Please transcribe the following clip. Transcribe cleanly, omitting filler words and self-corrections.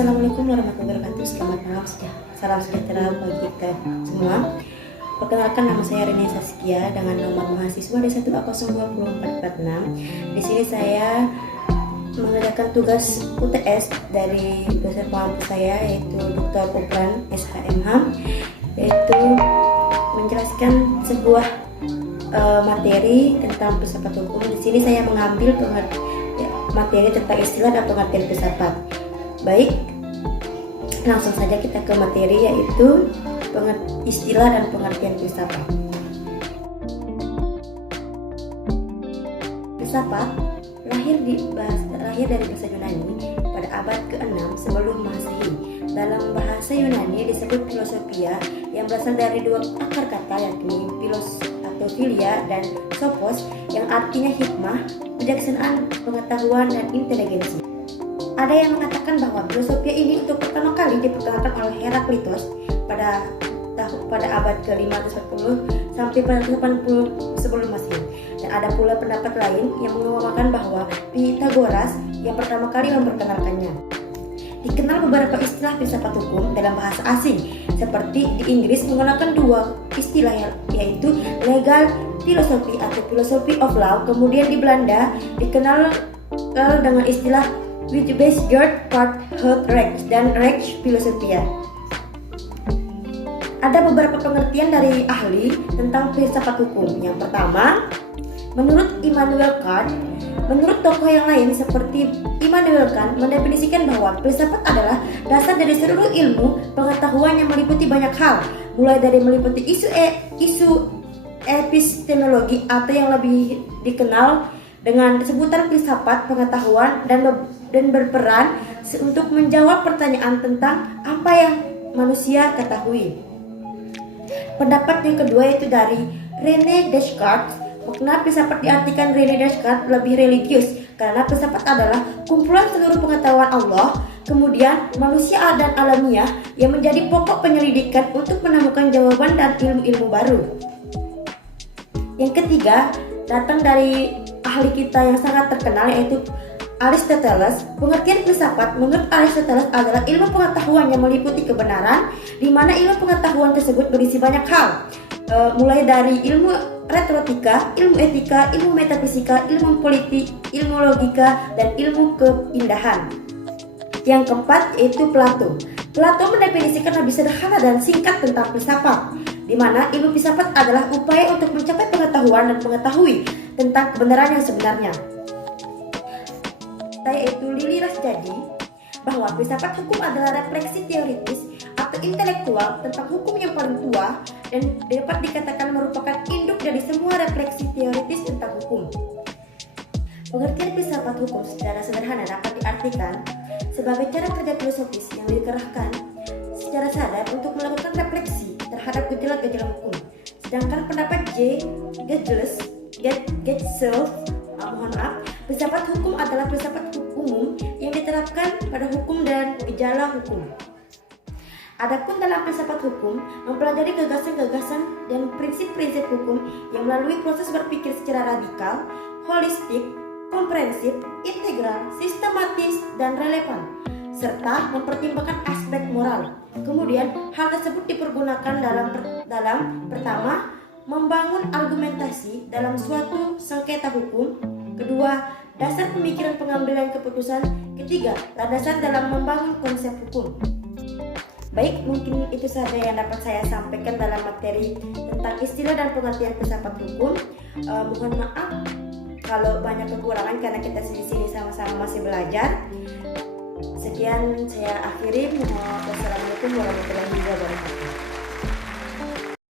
Assalamualaikum warahmatullahi wabarakatuh. Selamat malam, salam sejahtera bagi kita semua. Perkenalkan, nama saya Rene Saskia dengan nomor mahasiswa D1A02446. Di sini saya mengerjakan tugas UTS dari dosen pengampu saya, yaitu Dr. Upran SHMH, yaitu menjelaskan sebuah materi tentang filsafat hukum. Di sini saya mengambil materi tentang istilah dan pengertian filsafat. Baik, langsung saja kita ke materi, yaitu istilah dan pengertian filsafat. Filsafat lahir dari bahasa Yunani pada abad ke-6 sebelum Masehi. Dalam bahasa Yunani disebut filosofia, yang berasal dari dua akar kata, yakni philos atau philia dan sophos, yang artinya hikmah, kebijaksanaan, pengetahuan, dan inteligensi. Ada yang mengatakan bahwa filosofia ini untuk pertama kali diperkenalkan oleh Heraklitos pada abad ke-540 sampai pada 80 sebelum Masehi. Dan ada pula pendapat lain yang mengatakan bahwa Pythagoras yang pertama kali memperkenalkannya. Dikenal beberapa istilah filsafat hukum dalam bahasa asing, seperti di Inggris menggunakan dua istilah, yaitu legal philosophy atau philosophy of law. Kemudian di Belanda dikenal dengan istilah Witwatersrand Recht dan Rechtsfilosofia. Ada beberapa pengertian dari ahli tentang filsafat hukum. Yang pertama, menurut Immanuel Kant. Menurut tokoh yang lain seperti Immanuel Kant mendefinisikan bahwa filsafat adalah dasar dari seluruh ilmu pengetahuan yang meliputi banyak hal, mulai dari meliputi isu epistemologi atau yang lebih dikenal dengan sebutan filsafat pengetahuan dan berperan untuk menjawab pertanyaan tentang apa yang manusia ketahui. Pendapat yang kedua yaitu dari René Descartes. Makna filsafat diartikan René Descartes lebih religius, karena filsafat adalah kumpulan seluruh pengetahuan Allah, kemudian manusia dan alamiah yang menjadi pokok penyelidikan untuk menemukan jawaban dan ilmu-ilmu baru. Yang ketiga datang dari ahli kita yang sangat terkenal, yaitu Aristoteles. Pengertian filsafat menurut Aristoteles adalah ilmu pengetahuan yang meliputi kebenaran, di mana ilmu pengetahuan tersebut berisi banyak hal, mulai dari ilmu retorika, ilmu etika, ilmu metafisika, ilmu politik, ilmu logika, dan ilmu keindahan. Yang keempat yaitu Plato. Plato mendefinisikan lebih sederhana dan singkat tentang filsafat, di mana ilmu filsafat adalah upaya untuk mencapai pengetahuan dan mengetahui tentang kebenaran yang sebenarnya. Yaitu Lili Rasjadi bahwa filsafat hukum adalah refleksi teoritis atau intelektual tentang hukum yang paling tua dan dapat dikatakan merupakan induk dari semua refleksi teoritis tentang hukum. Pengertian filsafat hukum secara sederhana dapat diartikan sebagai cara kerja filosofis yang dikerahkan secara sadar untuk melakukan refleksi terhadap gejolak-gejolak hukum. Sedangkan pendapat filsafat hukum adalah filsafat umum yang diterapkan pada hukum dan gejala hukum. Adapun dalam filsafat hukum mempelajari gagasan-gagasan dan prinsip-prinsip hukum yang melalui proses berpikir secara radikal, holistik, komprehensif, integral, sistematis, dan relevan, serta mempertimbangkan aspek moral. Kemudian hal tersebut dipergunakan dalam pertama, membangun argumentasi dalam suatu sengketa hukum. Kedua, dasar pemikiran pengambilan keputusan. Ketiga, landasan dalam membangun konsep hukum. Baik, mungkin itu saja yang dapat saya sampaikan dalam materi tentang istilah dan pengertian filsafat hukum. Mohon maaf kalau banyak kekurangan karena kita di sini sama-sama masih belajar. Sekian saya akhiri. Wassalamualaikum warahmatullahi wabarakatuh.